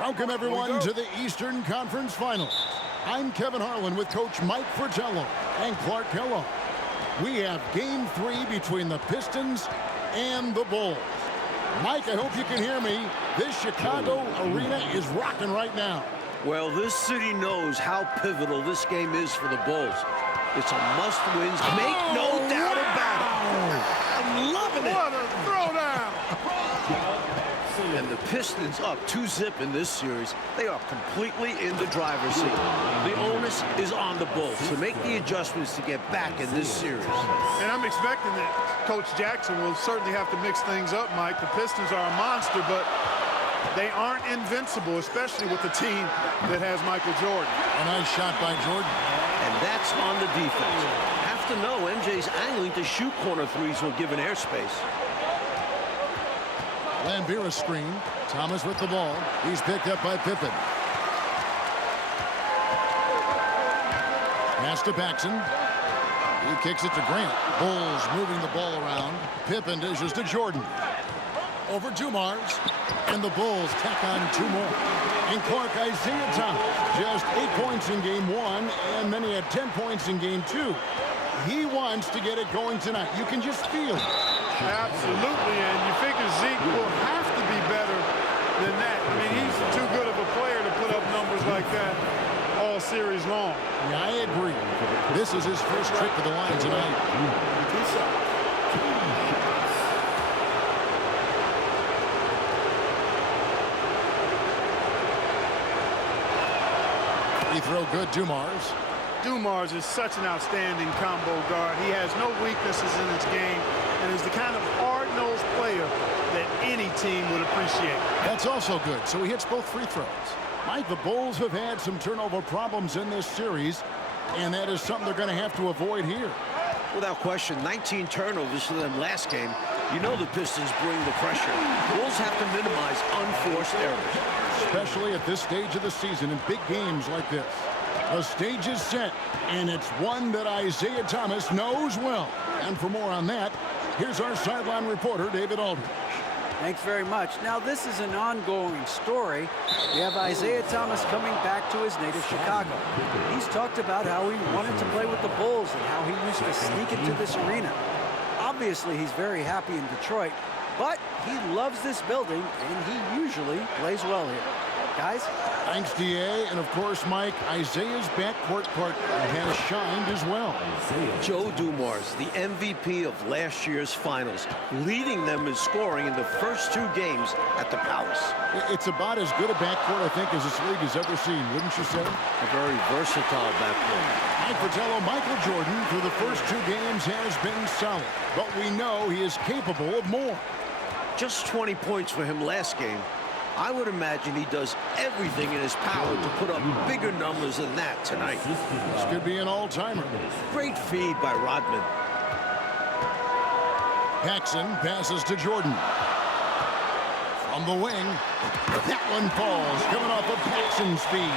Welcome, everyone, to the Eastern Conference Finals. I'm Kevin Harlan with Coach Mike Fratello and Clark Kellogg. We have Game 3 between the Pistons and the Bulls. Mike, I hope you can hear me. This Chicago arena is rocking right now. Well, this city knows how pivotal this game is for the Bulls. It's a must-win. Make no doubt about it. I'm loving it. What a throwdown. And the Pistons up 2-0 in this series. They are completely in the driver's seat. The onus is on the Bulls to make the adjustments to get back in this series. And I'm expecting that Coach Jackson will certainly have to mix things up, Mike. The Pistons are a monster, but they aren't invincible, especially with the team that has Michael Jordan. A nice shot by Jordan. And that's on the defense. Have to know MJ's angling to shoot corner threes when given airspace. Lambira screen. Thomas with the ball. He's picked up by Pippen. Pass to Paxson. He kicks it to Grant. Bulls moving the ball around. Pippen dishes to Jordan. Over Dumars. And the Bulls tack on 2 more. And Clark, Isaiah Thomas, just 8 points in Game 1, and then he had 10 points in Game 2. He wants to get it going tonight. You can just feel it. Absolutely, and you figure Zeke will have to be better than that. I mean, he's too good of a player to put up numbers like that all series long. Yeah, I agree. This is his first trip to the line tonight. He throw good, Dumars. Dumars is such an outstanding combo guard. He has no weaknesses in his game and is the kind of hard-nosed player that any team would appreciate. That's also good. So he hits both free throws. Mike, the Bulls have had some turnover problems in this series, and that is something they're going to have to avoid here. Without question, 19 turnovers to them last game. You know the Pistons bring the pressure. Bulls have to minimize unforced errors. Especially at this stage of the season in big games like this. The stage is set, and it's one that Isaiah Thomas knows well. And for more on that, here's our sideline reporter, David Aldridge. Thanks very much. Now, this is an ongoing story. We have Isaiah Thomas coming back to his native Chicago. He's talked about how he wanted to play with the Bulls and how he used to sneak into this arena. Obviously, he's very happy in Detroit, but he loves this building, and he usually plays well here. Guys? Thanks, D.A. And, of course, Mike, Isaiah's backcourt partner has shined as well. Joe Dumars, the MVP of last year's finals, leading them in scoring in the first 2 games at the Palace. It's about as good a backcourt, I think, as this league has ever seen, wouldn't you say? A very versatile backcourt. Mike Fratello, Michael Jordan, through the first 2 games, has been solid. But we know he is capable of more. Just 20 points for him last game. I would imagine he does everything in his power to put up bigger numbers than that tonight. This could be an all-timer. Great feed by Rodman. Paxson passes to Jordan. From the wing, that one falls, coming off of Paxson's speed.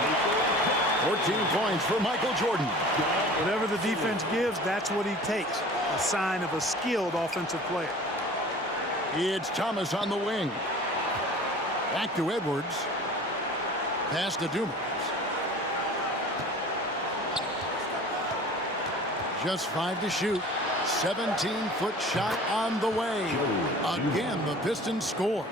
14 points for Michael Jordan. Whatever the defense gives, that's what he takes. A sign of a skilled offensive player. It's Thomas on the wing. Back to Edwards. Pass to Dumars. Just 5 to shoot. 17-foot shot on the way. Again, the Pistons score.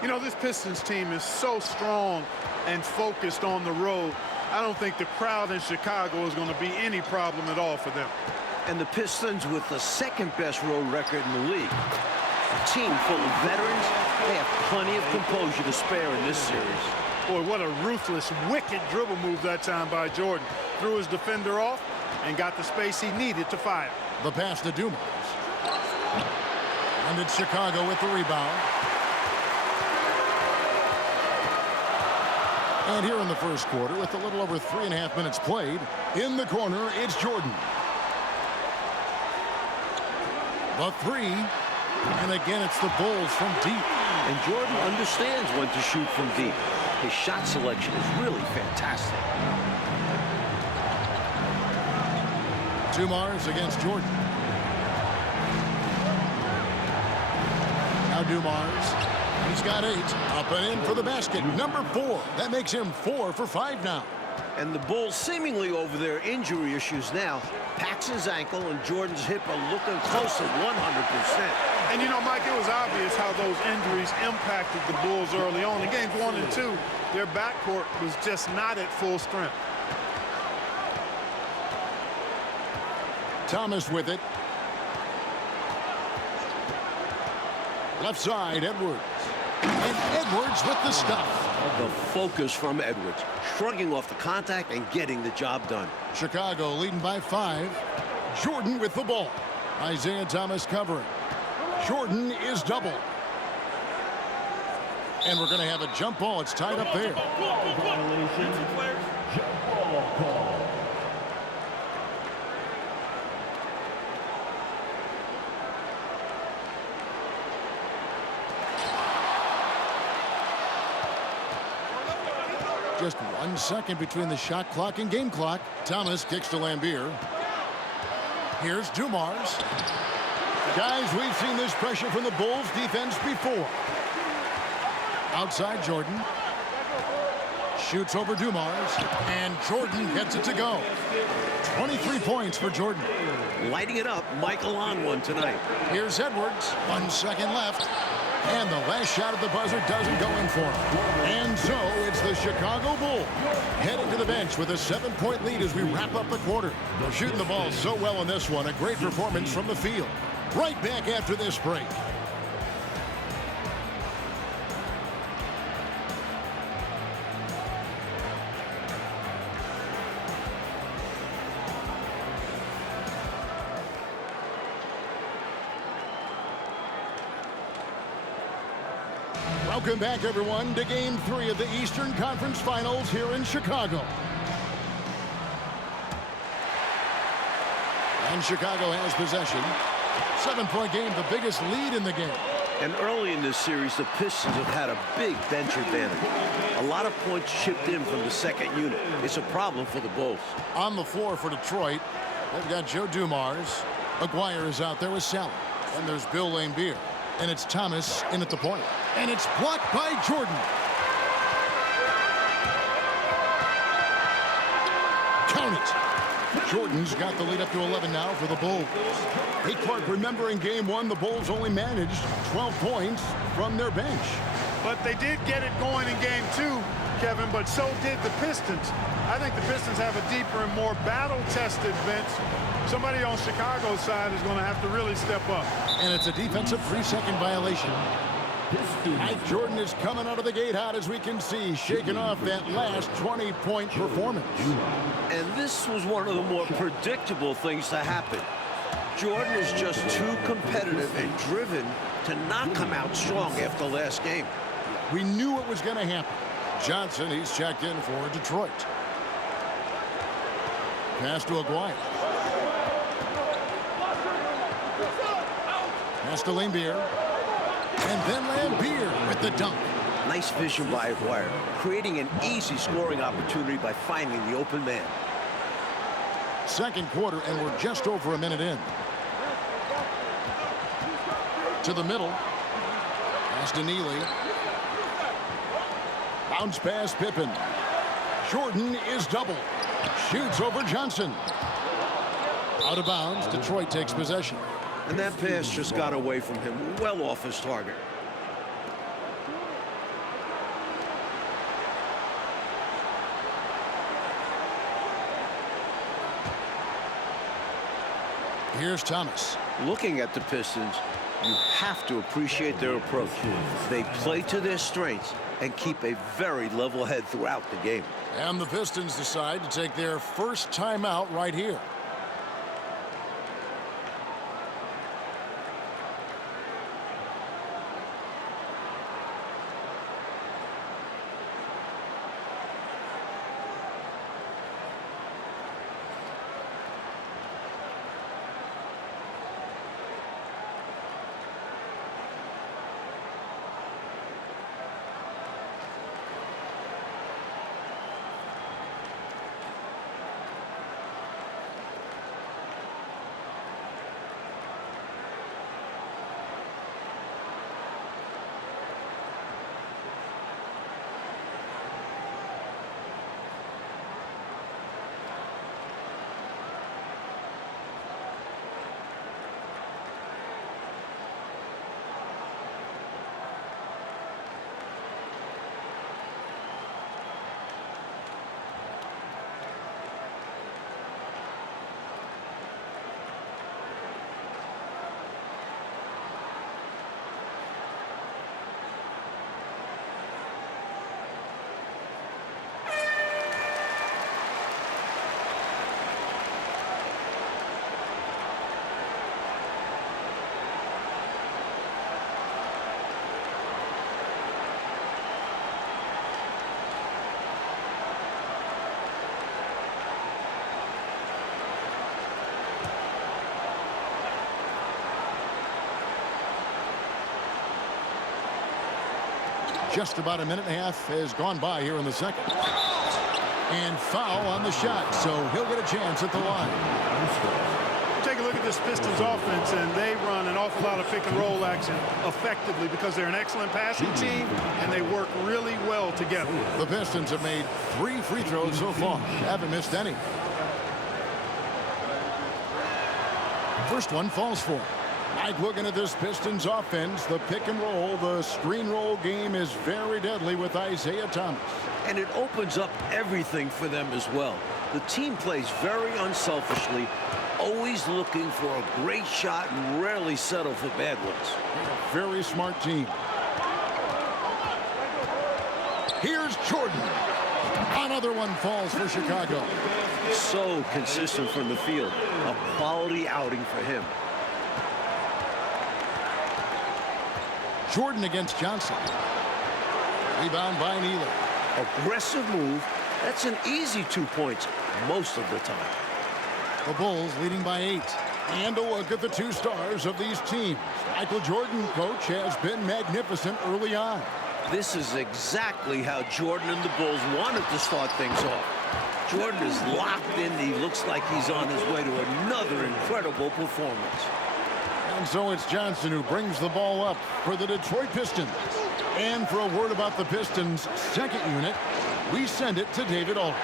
You know, this Pistons team is so strong and focused on the road. I don't think the crowd in Chicago is going to be any problem at all for them. And the Pistons with the 2nd-best road record in the league. A team full of veterans, they have plenty of composure to spare in this series. Boy, what a ruthless, wicked dribble move that time by Jordan. Threw his defender off and got the space he needed to fire. The pass to Dumars. And it's Chicago with the rebound. And here in the first quarter, with a little over 3.5 minutes played, in the corner, it's Jordan. The 3. And again, it's the Bulls from deep. And Jordan understands when to shoot from deep. His shot selection is really fantastic. Dumars against Jordan. Now Dumars He's got 8. Up and in for the basket. Number 4. That makes him 4 for 5 now. And the Bulls seemingly over their injury issues now. Paxson's ankle and Jordan's hip are looking close to 100%. And, you know, Mike, it was obvious how those injuries impacted the Bulls early on. In games 1 and 2, their backcourt was just not at full strength. Thomas with it. Left side, Edwards. And Edwards with the stuff. The focus from Edwards, shrugging off the contact and getting the job done. Chicago leading by 5. Jordan with the ball. Isaiah Thomas covering. Jordan is double. And we're going to have a jump ball. It's tied up there. Just 1 second between the shot clock and game clock. Thomas kicks to Lambier. Here's Dumars. Guys, we've seen this pressure from the Bulls defense before. Outside Jordan. Shoots over Dumars. And Jordan gets it to go. 23 points for Jordan. Lighting it up, Michael on one tonight. Here's Edwards. 1 second left. And the last shot at the buzzer doesn't go in for him. And so it's the Chicago Bulls heading to the bench with a 7-point lead as we wrap up the quarter. They're shooting the ball so well in this one. A great performance from the field. Right back after this break. Welcome back, everyone, to Game 3 of the Eastern Conference Finals here in Chicago. And Chicago has possession. 7-point game, the biggest lead in the game. And early in this series, the Pistons have had a big bench advantage. A lot of points chipped in from the second unit. It's a problem for the Bulls. On the floor for Detroit, they've got Joe Dumars. Aguirre is out there with Sally. And there's Bill Lambier. And it's Thomas in at the point. And it's blocked by Jordan. Count it. Jordan's got the lead up to 11 now for the Bulls. Hey, Clark, remember in Game 1, the Bulls only managed 12 points from their bench. But they did get it going in Game 2, Kevin, but so did the Pistons. I think the Pistons have a deeper and more battle-tested bench. Somebody on Chicago's side is going to have to really step up. And it's a defensive 3-second violation. Mike Jordan is coming out of the gate hot, as we can see, shaking off that last 20-point performance. And this was one of the more predictable things to happen. Jordan is just too competitive and driven to not come out strong after last game. We knew it was going to happen. Johnson, he's checked in for Detroit. Pass to Aguirre. Pass to Lambier. And then Lambier with the dunk. Nice vision by Aguirre, creating an easy scoring opportunity by finding the open man. Second quarter, and we're just over a minute in. To the middle. Pass to Neely. Bounce pass Pippen. Jordan is double. Shoots over Johnson. Out of bounds. Detroit takes possession. And that pass just got away from him, well off his target. Here's Thomas. Looking at the Pistons, you have to appreciate their approach. They play to their strengths and keep a very level head throughout the game. And the Pistons decide to take their first timeout right here. Just about a minute and a half has gone by here in the second. And foul on the shot, so he'll get a chance at the line. Take a look at this Pistons offense, and they run an awful lot of pick-and-roll action effectively because they're an excellent passing team, and they work really well together. The Pistons have made 3 free throws so far. Haven't missed any. First one falls for him. Mike, looking at this Pistons offense, the pick and roll, the screen roll game is very deadly with Isaiah Thomas. And it opens up everything for them as well. The team plays very unselfishly, always looking for a great shot and rarely settle for bad ones. Very smart team. Here's Jordan. Another one falls for Chicago. So consistent from the field. A quality outing for him. Jordan against Johnson. Rebound by Neely. Aggressive move. That's an easy 2 points most of the time. The Bulls leading by 8. And a look at the 2 stars of these teams. Michael Jordan, coach, has been magnificent early on. This is exactly how Jordan and the Bulls wanted to start things off. Jordan is locked in. He looks like he's on his way to another incredible performance. And so it's Johnson who brings the ball up for the Detroit Pistons. And for a word about the Pistons' second unit, we send it to David Aldridge.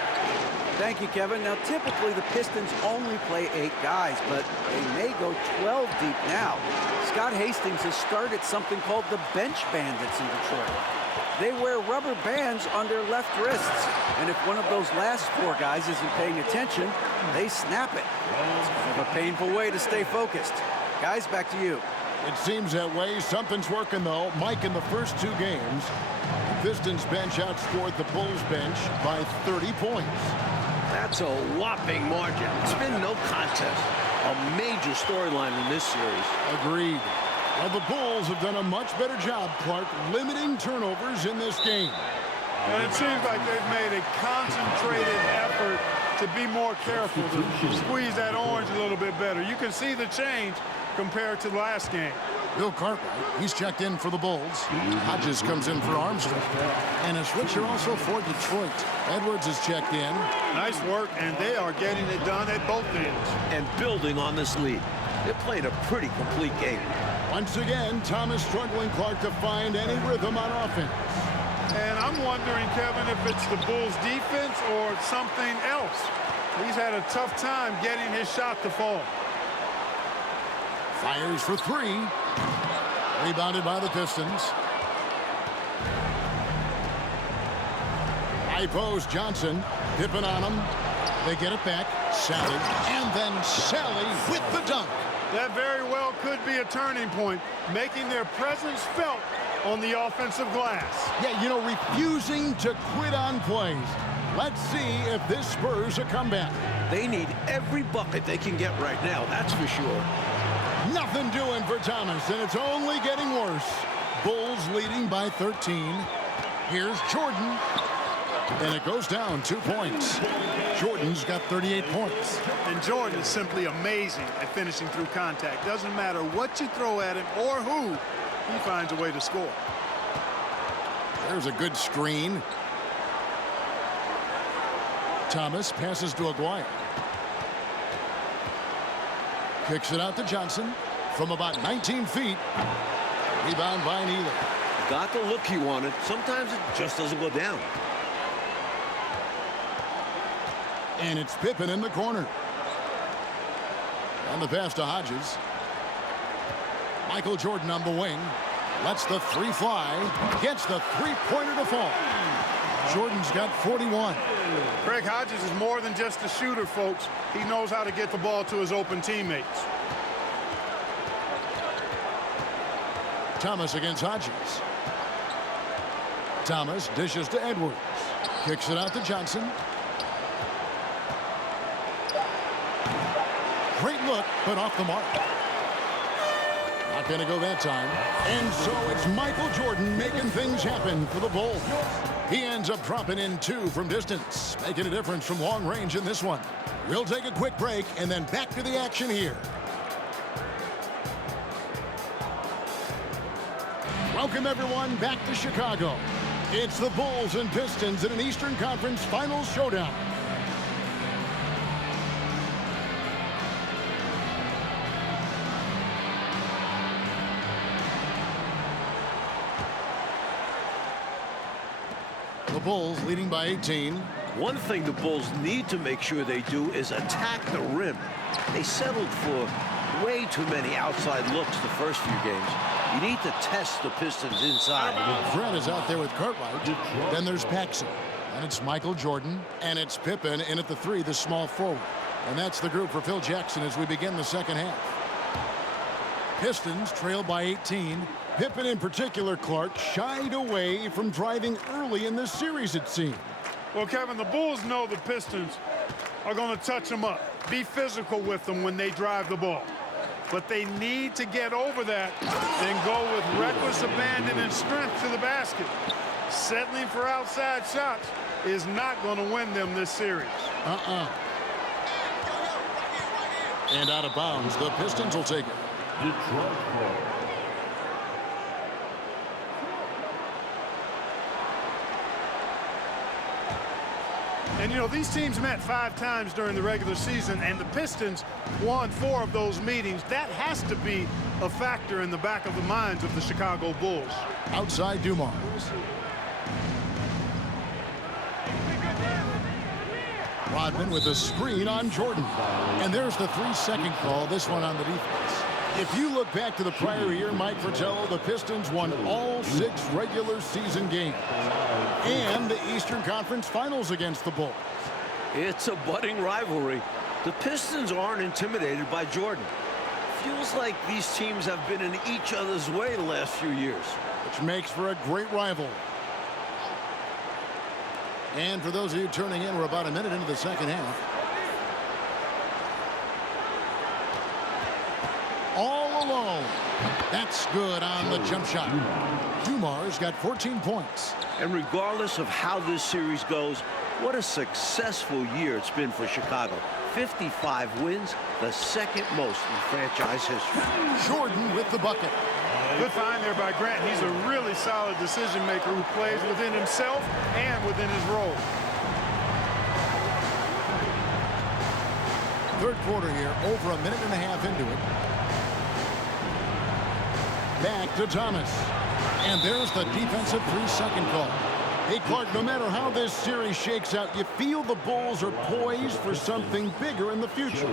Thank you, Kevin. Now, typically the Pistons only play 8 guys, but they may go 12 deep now. Scott Hastings has started something called the Bench Bandits in Detroit. They wear rubber bands on their left wrists, and if one of those last 4 guys isn't paying attention, they snap it. It's kind of a painful way to stay focused. Guys, back to you. It seems that way. Something's working, though. Mike, in the first 2 games, the Pistons bench outscored the Bulls bench by 30 points. That's a whopping margin. It's been no contest. A major storyline in this series. Agreed. Well, the Bulls have done a much better job, Clark, limiting turnovers in this game. And it seems like they've made a concentrated effort to be more careful, to squeeze that orange a little bit better. You can see the change compared to the last game. Bill Cartwright, he's checked in for the Bulls. Hodges comes in for Armstrong. And a switcher also for Detroit. Edwards is checked in. Nice work, and they are getting it done at both ends. And building on this lead. They're playing a pretty complete game. Once again, Thomas struggling, Clark, to find any rhythm on offense. And I'm wondering, Kevin, if it's the Bulls' defense or something else. He's had a tough time getting his shot to fall. Fires for 3. Rebounded by the Pistons. High post, Johnson. Pippen on him. They get it back. Sally. And then Sally with the dunk. That very well could be a turning point, making their presence felt on the offensive glass. Yeah, you know, refusing to quit on plays. Let's see if this spurs a comeback. They need every bucket they can get right now, that's for sure. Nothing doing for Thomas, and it's only getting worse. Bulls leading by 13. Here's Jordan. And it goes down 2 points. Jordan's got 38 points. And Jordan is simply amazing at finishing through contact. Doesn't matter what you throw at him or who, he finds a way to score. There's a good screen. Thomas passes to Aguirre. Kicks it out to Johnson from about 19 feet. Rebound by Neely. Got the look he wanted. Sometimes it just doesn't go down. And it's Pippen in the corner. And the pass to Hodges. Michael Jordan on the wing. Lets the 3 fly. Gets the 3-pointer to fall. Jordan's got 41. Craig Hodges is more than just a shooter, folks. He knows how to get the ball to his open teammates. Thomas against Hodges. Thomas dishes to Edwards. Kicks it out to Johnson. Great look, but off the mark. Not going to go that time. And so it's Michael Jordan making things happen for the Bulls. He ends up dropping in 2 from distance, making a difference from long range in this one. We'll take a quick break and then back to the action here. Welcome, everyone, back to Chicago. It's the Bulls and Pistons in an Eastern Conference Finals showdown. The Bulls leading by 18. One thing the Bulls need to make sure they do is attack the rim. They settled for way too many outside looks the first few games. You need to test the Pistons inside. Grant is out there with Cartwright. Then there's Paxson. And it's Michael Jordan. And it's Pippen in at the 3, the small forward. And that's the group for Phil Jackson as we begin the second half. Pistons trail by 18. Pippen in particular, Clark, shied away from driving early in this series, it seemed. Well, Kevin, the Bulls know the Pistons are going to touch them up, be physical with them when they drive the ball. But they need to get over that and go with reckless abandon and strength to the basket. Settling for outside shots is not going to win them this series. And out of bounds, the Pistons will take it. Detroit. And, you know, these teams met 5 times during the regular season, and the Pistons won 4 of those meetings. That has to be a factor in the back of the minds of the Chicago Bulls. Outside Dumars. Rodman with a screen on Jordan. And there's the 3-second call, this one on the defense. If you look back to the prior year, Mike Fratello, the Pistons won all 6 regular season games and the Eastern Conference Finals against the Bulls. It's a budding rivalry. The Pistons aren't intimidated by Jordan. Feels like these teams have been in each other's way the last few years. Which makes for a great rival. And for those of you turning in, we're about a minute into the second half. All alone. That's good on the jump shot. Dumars got 14 points. And regardless of how this series goes, what a successful year it's been for Chicago. 55 wins, the second most in franchise history. Jordan with the bucket. Good find there by Grant. He's a really solid decision maker who plays within himself and within his role. Third quarter here, over a minute and a half into it. Back to Thomas. And there's the defensive 3-second call. Hey, Clark, no matter how this series shakes out, you feel the Bulls are poised for something bigger in the future.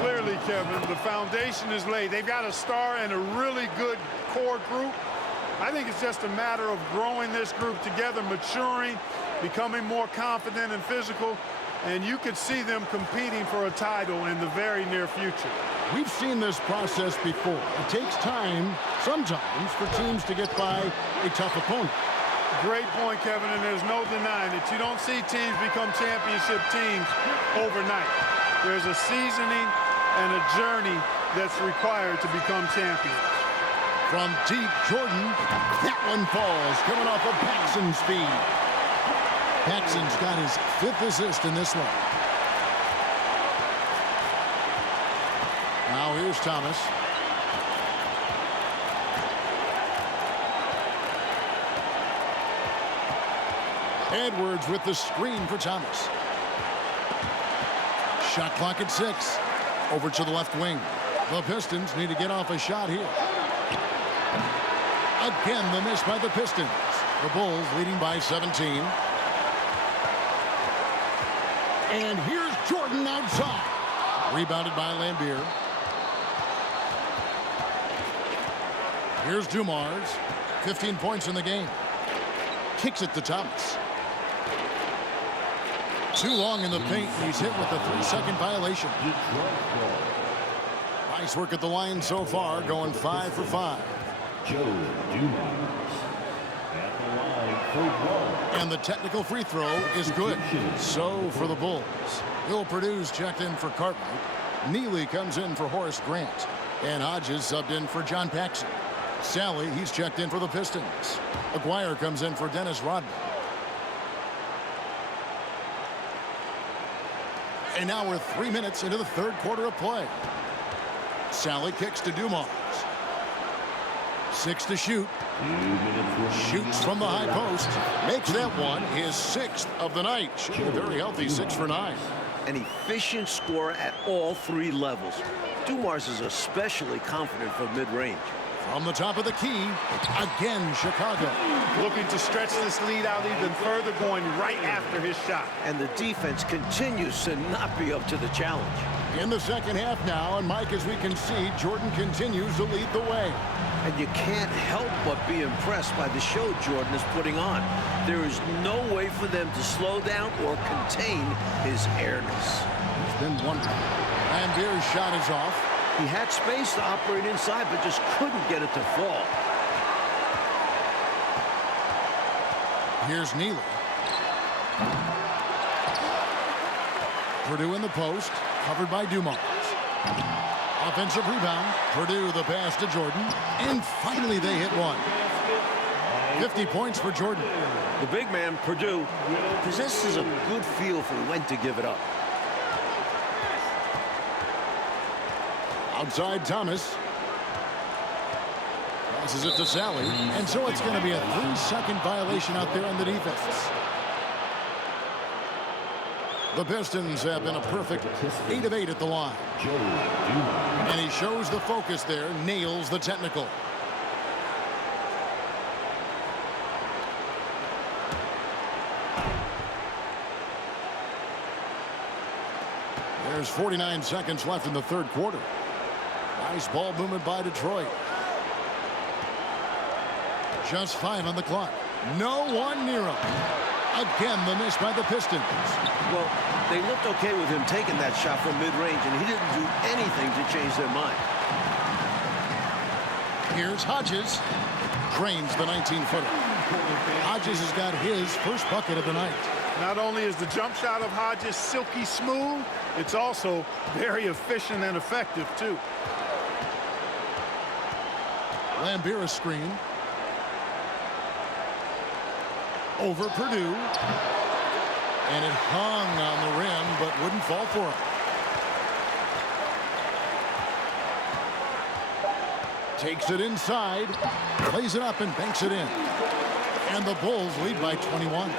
Clearly, Kevin, the foundation is laid. They've got a star and a really good core group. I think it's just a matter of growing this group together, maturing, becoming more confident and physical, and you could see them competing for a title in the very near future. We've seen this process before. It takes time, sometimes, for teams to get by a tough opponent. Great point, Kevin, and there's no denying it. You don't see teams become championship teams overnight. There's a seasoning and a journey that's required to become champions. From deep, Jordan, that one falls, coming off of Paxson's feed. Paxson's got his 5th assist in this one. Now here's Thomas. Edwards with the screen for Thomas. Shot clock at 6. Over to the left wing. The Pistons need to get off a shot here. Again, the miss by the Pistons. The Bulls leading by 17. And here's Jordan outside. Rebounded by Lambier. Here's Dumars. 15 points in the game. Kicks it to Thomas. Too long in the paint. He's hit with a 3-second violation. Nice work at the line so far, going 5 for 5. Joe Dumars at the line for 1. And the technical free throw is good. So for the Bulls. Bill Purdue's checked in for Cartwright. Neely comes in for Horace Grant. And Hodges subbed in for John Paxson. Sally, he's checked in for the Pistons. Aguirre comes in for Dennis Rodman. And now we're 3 minutes into the third quarter of play. Sally kicks to Dumars. 6 to shoot. Shoots from the high post. Makes that one his 6th of the night. Shooting a very healthy 6 for 9. An efficient scorer at all 3 levels. Dumars is especially confident from mid-range. From the top of the key, again Chicago. Looking to stretch this lead out even further, going right after his shot. And the defense continues to not be up to the challenge. In the second half now, and Mike, as we can see, Jordan continues to lead the way. And you can't help but be impressed by the show Jordan is putting on. There is no way for them to slow down or contain his airness. He's been wonderful. Lambier's shot is off. He had space to operate inside, but just couldn't get it to fall. Here's Neely. Purdue in the post, covered by Dumars. Offensive rebound. Purdue the pass to Jordan. And finally they hit one. 50 points for Jordan. The big man, Purdue, possesses a good feel for when to give it up. Outside Thomas. Passes it to Sally. And so it's going to be a 3-second violation out there on the defense. The Pistons have been a perfect 8 of 8 at the line. And he shows the focus there, nails the technical. There's 49 seconds left in the third quarter. Nice ball movement by Detroit. Just 5 on the clock. No one near him. Again, the miss by the Pistons. Well, they looked okay with him taking that shot from mid-range, and he didn't do anything to change their mind. Here's Hodges. Drains the 19-footer. Hodges has got his first bucket of the night. Not only is the jump shot of Hodges silky smooth, it's also very efficient and effective, too. Lambier screen. Over Purdue. And it hung on the rim, but wouldn't fall for him. Takes it inside. Plays it up and banks it in. And the Bulls lead by 21.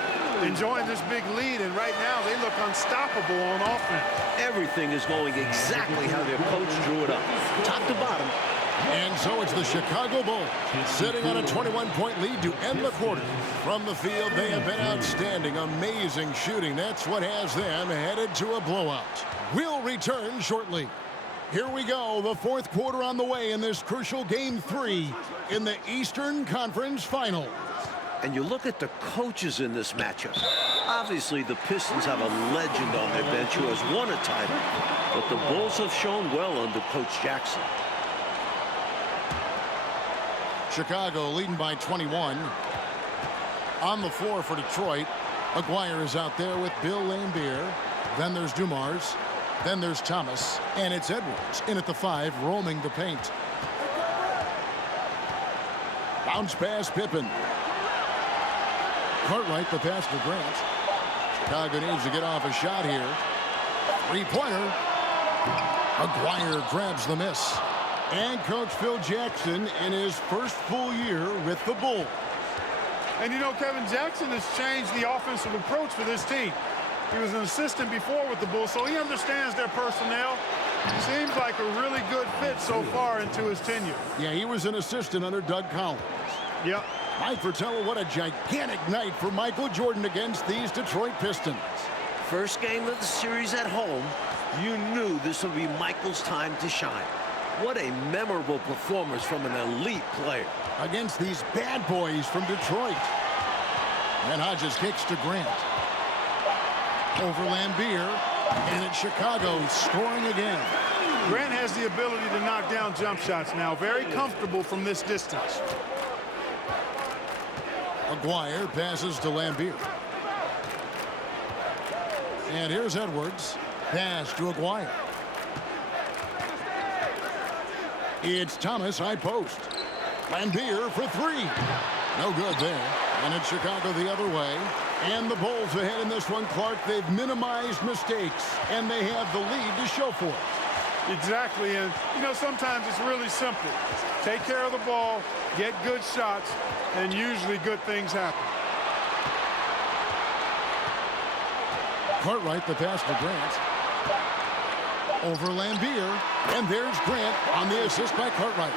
Enjoying this big lead, and right now they look unstoppable on offense. Everything is going exactly how their coach drew it up, top to bottom. And so it's the Chicago Bulls sitting on a 21-point lead to end the quarter. From the field, they have been outstanding, amazing shooting. That's what has them headed to a blowout. We'll return shortly. Here we go, the fourth quarter on the way in this crucial Game 3 in the Eastern Conference Finals. And you look at the coaches in this matchup. Obviously, the Pistons have a legend on their bench who has won a title. But the Bulls have shown well under Coach Jackson. Chicago leading by 21. On the floor for Detroit, Aguirre is out there with Bill Lambier. Then there's Dumars. Then there's Thomas. And it's Edwards in at the 5, roaming the paint. Bounce pass, Pippen. Cartwright the pass to Grant. Chicago needs to get off a shot here. Three-pointer. Aguirre grabs the miss. And Coach Phil Jackson in his first full year with the Bulls. And you know, Kevin, Jackson has changed the offensive approach for this team. He was an assistant before with the Bulls, so he understands their personnel. Seems like a really good fit so far into his tenure. Yeah, he was an assistant under Doug Collins. Yep. Mike Fratello, what a gigantic night for Michael Jordan against these Detroit Pistons. First game of the series at home, you knew this would be Michael's time to shine. What a memorable performance from an elite player. Against these bad boys from Detroit. And Hodges kicks to Grant. Over Lambier. And it's Chicago scoring again. Grant has the ability to knock down jump shots now. Very comfortable from this distance. Aguirre passes to Lambier. And here's Edwards. Pass to Aguirre. It's Thomas, high post. Lambier for 3. No good there. And it's Chicago the other way. And the Bulls ahead in this one, Clark. They've minimized mistakes, and they have the lead to show for it. Exactly, and you know, sometimes it's really simple. Take care of the ball, get good shots, and usually good things happen. Cartwright, the pass to Grant. Over Lambier, and there's Grant on the assist by Cartwright.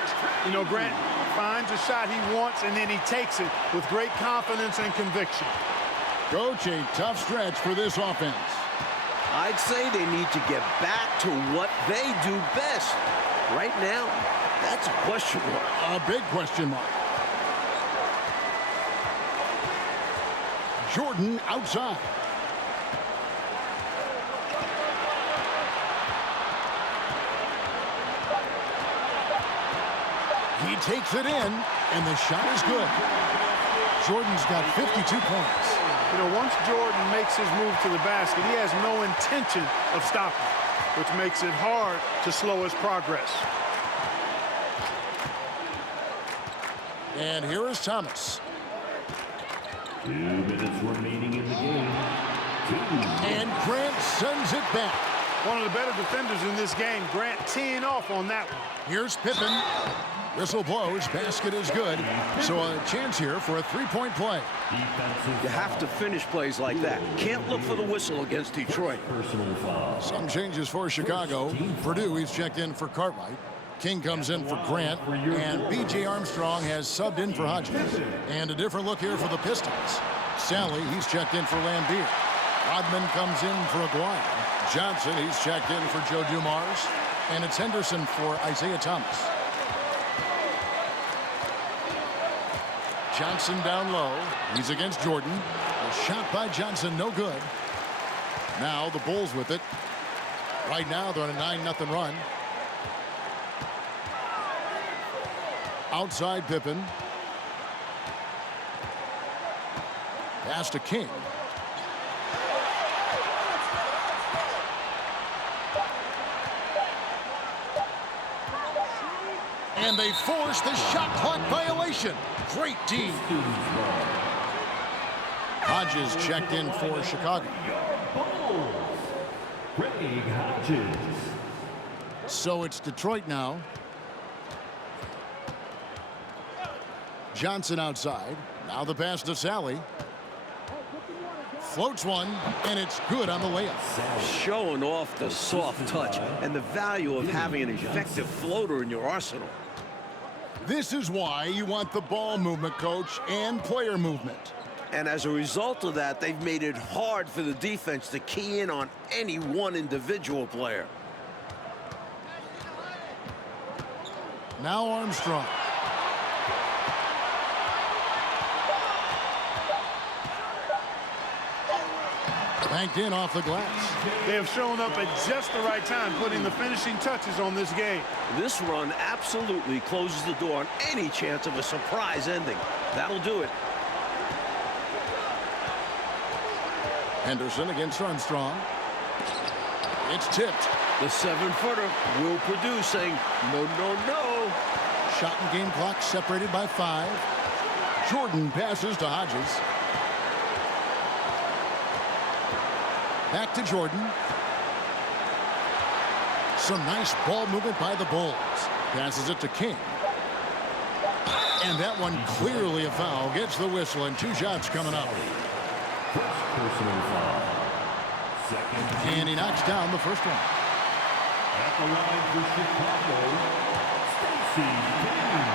You know, Grant finds a shot he wants, and then he takes it with great confidence and conviction. Coach, a tough stretch for this offense. I'd say they need to get back to what they do best. Right now, that's a question mark. A big question mark. Jordan outside. He takes it in, and the shot is good. Jordan's got 52 points. You know, once Jordan makes his move to the basket, he has no intention of stopping, which makes it hard to slow his progress. And here is Thomas. 2 minutes remaining in the game. And Grant sends it back. One of the better defenders in this game, Grant teeing off on that one. Here's Pippen. Whistle blows, basket is good. So a chance here for a three-point play. You have to finish plays like that. Can't look for the whistle against Detroit. Personal foul. Some changes for Chicago. Purdue, he's checked in for Cartwright. King comes in for Grant. And B.J. Armstrong has subbed in for Hodges. And a different look here for the Pistons. Sally, he's checked in for Lambier. Rodman comes in for Aguirre. Johnson, he's checked in for Joe Dumars. And it's Henderson for Isaiah Thomas. Johnson down low. He's against Jordan. A shot by Johnson, no good. Now the Bulls with it. Right now they're on a 9-0 run. Outside Pippen. Pass to King. And they force the shot clock violation. Great D. Hodges checked in for Chicago. Craig Hodges. So it's Detroit now. Johnson outside. Now the pass to Sally. Floats one, and it's good on the layup. Showing off the soft touch and the value of having an effective floater in your arsenal. This is why you want the ball movement, coach, and player movement. And as a result of that, they've made it hard for the defense to key in on any one individual player. Now Armstrong. Banked in off the glass. They have shown up at just the right time, putting the finishing touches on this game. This run absolutely closes the door on any chance of a surprise ending. That'll do it. Henderson against Armstrong. It's tipped. The 7-footer will produce, saying, no, no, no. Shot and game clock separated by 5. Jordan passes to Hodges. Back to Jordan. Some nice ball movement by the Bulls. Passes it to King. And that one clearly a foul. Gets the whistle, and 2 shots coming up. Personal foul. Second. And he knocks down the first one. At the line for Chicago, Stacey King.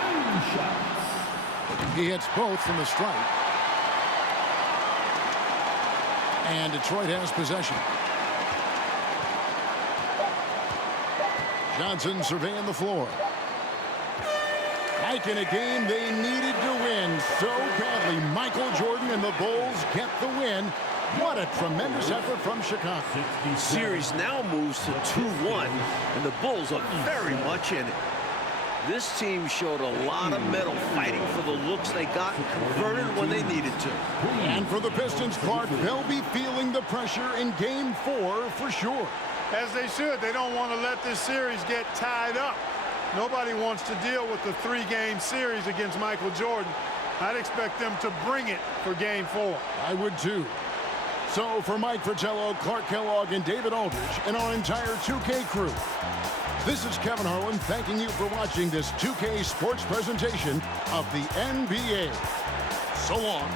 2 shots. He hits both from the stripe. And Detroit has possession. Johnson surveying the floor. Like in a game they needed to win so badly. Michael Jordan and the Bulls get the win. What a tremendous effort from Chicago. Series now moves to 2-1, and the Bulls are very much in it. This team showed a lot of mettle fighting for the looks they got and converted when they needed to. And for the Pistons, Clark, they'll be feeling the pressure in Game 4 for sure. As they should. They don't want to let this series get tied up. Nobody wants to deal with the 3-game series against Michael Jordan. I'd expect them to bring it for Game 4. I would too. So for Mike Fratello, Clark Kellogg, and David Aldridge, and our entire 2K crew, this is Kevin Harlan thanking you for watching this 2K sports presentation of the NBA. So long.